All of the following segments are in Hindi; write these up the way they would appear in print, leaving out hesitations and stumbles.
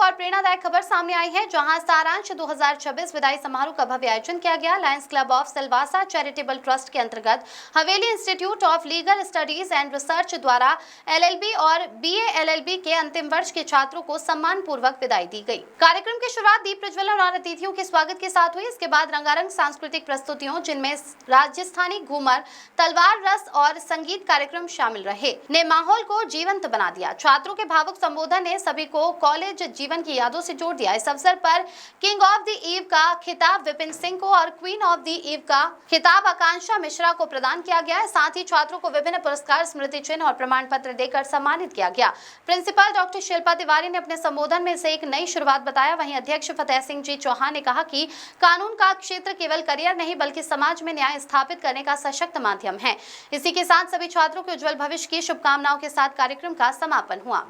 और प्रेरणादायक खबर सामने आई है, जहां सारांश 2026 विदाई समारोह का भव्य आयोजन किया गया। Lions club of Silvassa charitable trust के अंतर्गत हवेली institute of legal studies and research द्वारा LLB और BA LLB के अंतिम वर्ष के छात्रों को सम्मान पूर्वक विदाई दी गई। कार्यक्रम की शुरुआत दीप प्रज्वलन और अतिथियों के स्वागत के साथ हुई। इसके बाद रंगारंग सांस्कृतिक प्रस्तुतियों, जिनमें राजस्थानी घूमर, तलवार रस और संगीत कार्यक्रम शामिल रहे, ने माहौल को जीवंत बना दिया। छात्रों के भावुक संबोधन ने सभी को कॉलेज जीवन की यादों से जोड़ दिया। इस अवसर पर किंग ऑफ द ईव का खिताब विपिन सिंह को और क्वीन ऑफ द ईव का खिताब आकांक्षा मिश्रा को प्रदान किया गया। साथ ही छात्रों को विभिन्न पुरस्कार, स्मृति चिन्ह और प्रमाण पत्र देकर सम्मानित किया गया। प्रिंसिपल डॉक्टर शिल्पा तिवारी ने अपने संबोधन में इसे एक नई शुरुआत बताया। वहीं अध्यक्ष फतेह सिंह जी चौहान ने कहा कि कानून का क्षेत्र केवल करियर नहीं बल्कि समाज में न्याय स्थापित करने का सशक्त माध्यम है। इसी के साथ सभी छात्रों के उज्जवल भविष्य की शुभकामनाओं के साथ कार्यक्रम का समापन हुआ।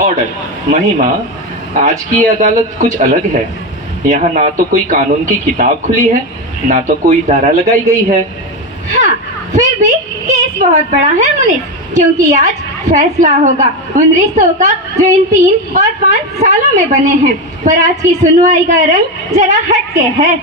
ऑर्डर महिमा, आज की अदालत कुछ अलग है। यहाँ ना तो कोई कानून की किताब खुली है, ना तो कोई धारा लगाई गई है। हाँ, फिर भी केस बहुत बड़ा है मुनीस, क्योंकि आज फैसला होगा उन रिश्तों का जो इन 3 और 5 सालों में बने हैं। पर आज की सुनवाई का रंग जरा हटके है।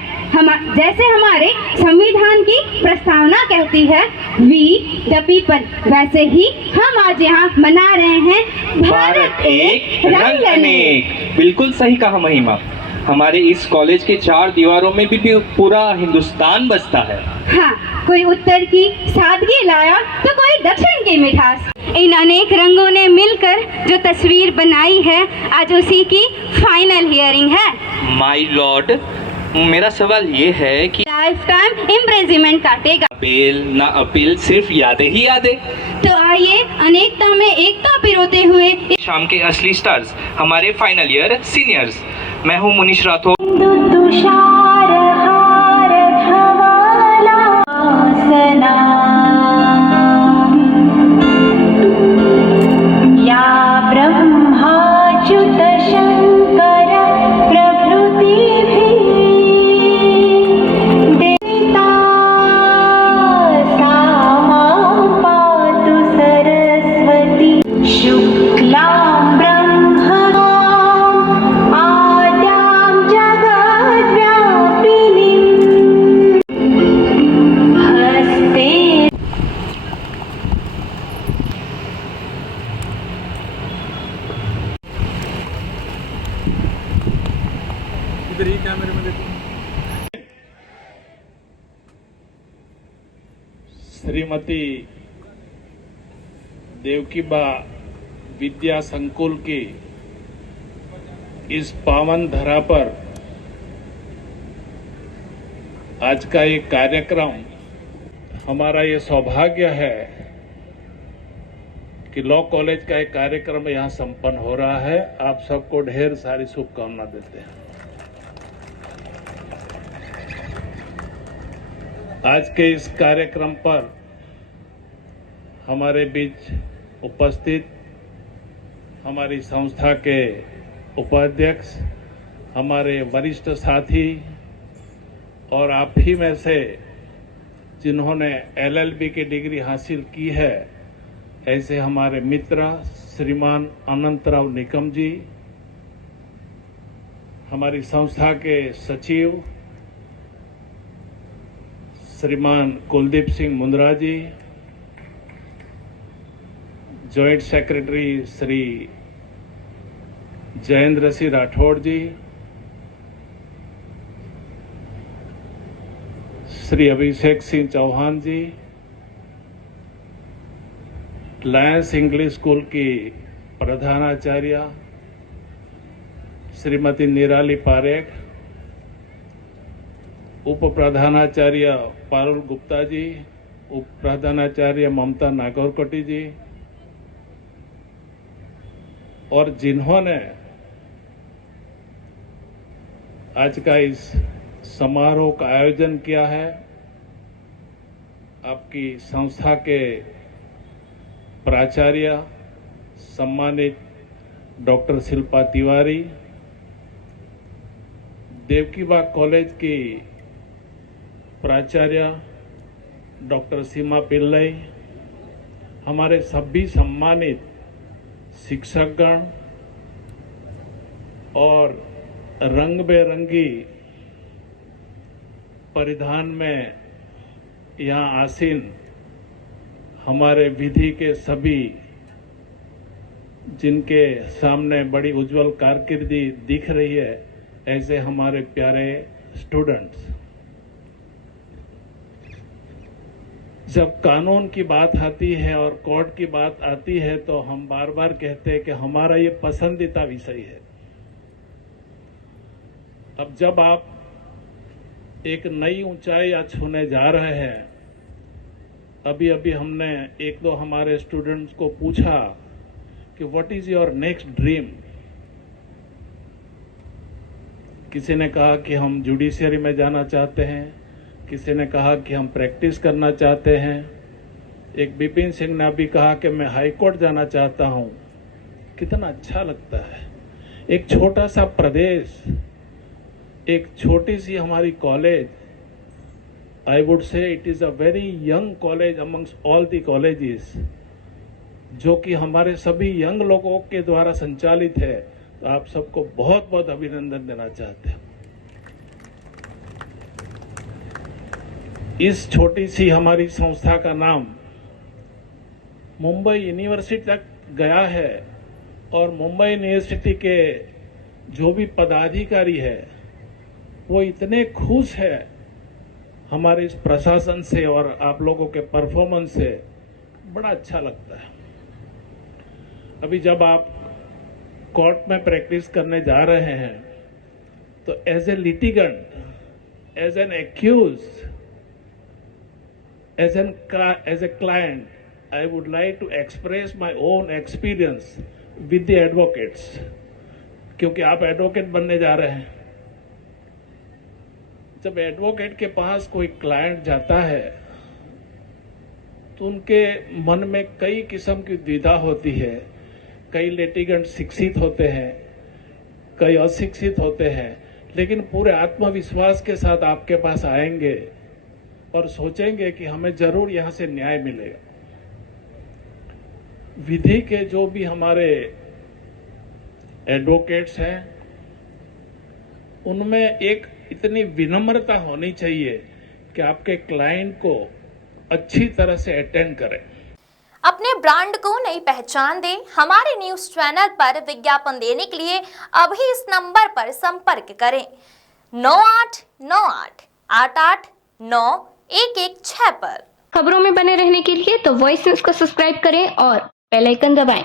जैसे हमारे संविधान की प्रस्तावना कहती है, वी द पीपल, वैसे ही हम आज यहाँ मना रहे हैं भारत एक रंग अनेक। बिल्कुल सही कहा महिमा। हमारे इस कॉलेज के 4 दीवारों में भी पूरा हिंदुस्तान बसता है। हाँ, कोई उत्तर की सादगी लाया तो कोई दक्षिण की मिठास। इन अनेक रंगों ने मिलकर जो तस्वीर बनाई है, आज उसी की फाइनल हियरिंग है। माय लॉर्ड, मेरा सवाल ये है कि लाइफ टाइम इम्प्रिजनमेंट काटेगा। बेल ना अपील, सिर्फ यादें ही यादें। तो आइए अनेकता में एकता पिरोते हुए शाम के असली स्टार्स, हमारे फाइनल ईयर सीनियर्स। मैं हूँ मुनीश राठौर। कैमरे में देखो। श्रीमती देवकीबा विद्या संकुल की इस पावन धरा पर आज का ये कार्यक्रम, हमारा ये सौभाग्य है कि लॉ कॉलेज का एक कार्यक्रम यहाँ संपन्न हो रहा है। आप सबको ढेर सारी शुभकामना देते हैं। आज के इस कार्यक्रम पर हमारे बीच उपस्थित हमारी संस्था के उपाध्यक्ष, हमारे वरिष्ठ साथी और आप ही में से जिन्होंने LLB की डिग्री हासिल की है, ऐसे हमारे मित्र श्रीमान अनंतराव निकम जी, हमारी संस्था के सचिव श्रीमान कुलदीप सिंह मुंद्रा जी, जॉइंट सेक्रेटरी श्री जयेंद्र सिंह राठौड़ जी, श्री अभिषेक सिंह चौहान जी, लायंस इंग्लिश स्कूल की प्रधानाचार्य श्रीमती निराली पारेख, उप प्रधानाचार्य पारुल गुप्ता जी, उप प्रधानाचार्य ममता नागौरकोटी जी, और जिन्होंने आज का इस समारोह का आयोजन किया है, आपकी संस्था के प्राचार्य सम्मानित डॉक्टर शिल्पा तिवारी, देवकीबाग कॉलेज की प्राचार्य डॉक्टर सीमा पिल्लई, हमारे सभी सम्मानित शिक्षकगण और रंग बेरंगी परिधान में यहाँ आसीन हमारे विधि के सभी, जिनके सामने बड़ी उज्जवल कारकिर्दी दिख रही है, ऐसे हमारे प्यारे स्टूडेंट्स। जब कानून की बात आती है और कोर्ट की बात आती है तो हम बार बार कहते हैं कि हमारा ये पसंदीदा विषय है। अब जब आप एक नई ऊंचाई छूने जा रहे हैं, अभी अभी हमने एक दो हमारे स्टूडेंट्स को पूछा कि what is your next dream. किसी ने कहा कि हम जुडिशियरी में जाना चाहते हैं, किसी ने कहा कि हम प्रैक्टिस करना चाहते हैं, एक विपिन सिंह ने भी कहा कि मैं हाई कोर्ट जाना चाहता हूं। कितना अच्छा लगता है। एक छोटा सा प्रदेश, एक छोटी सी हमारी college, I would say it is a very young college amongst all the colleges, जो कि हमारे सभी यंग लोगों के द्वारा संचालित है। तो आप सबको बहुत बहुत अभिनंदन देना चाहते हैं। इस छोटी सी हमारी संस्था का नाम मुंबई यूनिवर्सिटी तक गया है और मुंबई यूनिवर्सिटी के जो भी पदाधिकारी है वो इतने खुश है हमारे इस प्रशासन से और आप लोगों के परफॉर्मेंस से, बड़ा अच्छा लगता है। अभी जब आप कोर्ट में प्रैक्टिस करने जा रहे हैं तो as a litigant, as an accused, as a client, I would like to express my own experience with the advocates, क्योंकि आप एडवोकेट बनने जा रहे हैं। जब एडवोकेट के पास कोई क्लाइंट जाता है तो उनके मन में कई किस्म की द्विधा होती है। कई लिटिगेंट शिक्षित होते हैं, कई अशिक्षित होते हैं, लेकिन पूरे आत्मविश्वास के साथ आपके पास आएंगे और सोचेंगे कि हमें जरूर यहां से न्याय मिलेगा। विधि के जो भी हमारे एडवोकेट्स हैं, उनमें एक इतनी विनम्रता होनी चाहिए कि आपके क्लाइंट को अच्छी तरह से अटेंड करें। अपने ब्रांड को नई पहचान दें। हमारे न्यूज चैनल पर विज्ञापन देने के लिए अभी इस नंबर पर संपर्क करें 9898889116 पर। खबरों में बने रहने के लिए तो वॉइस न्यूज को सब्सक्राइब करें और बेल आइकन दबाएं।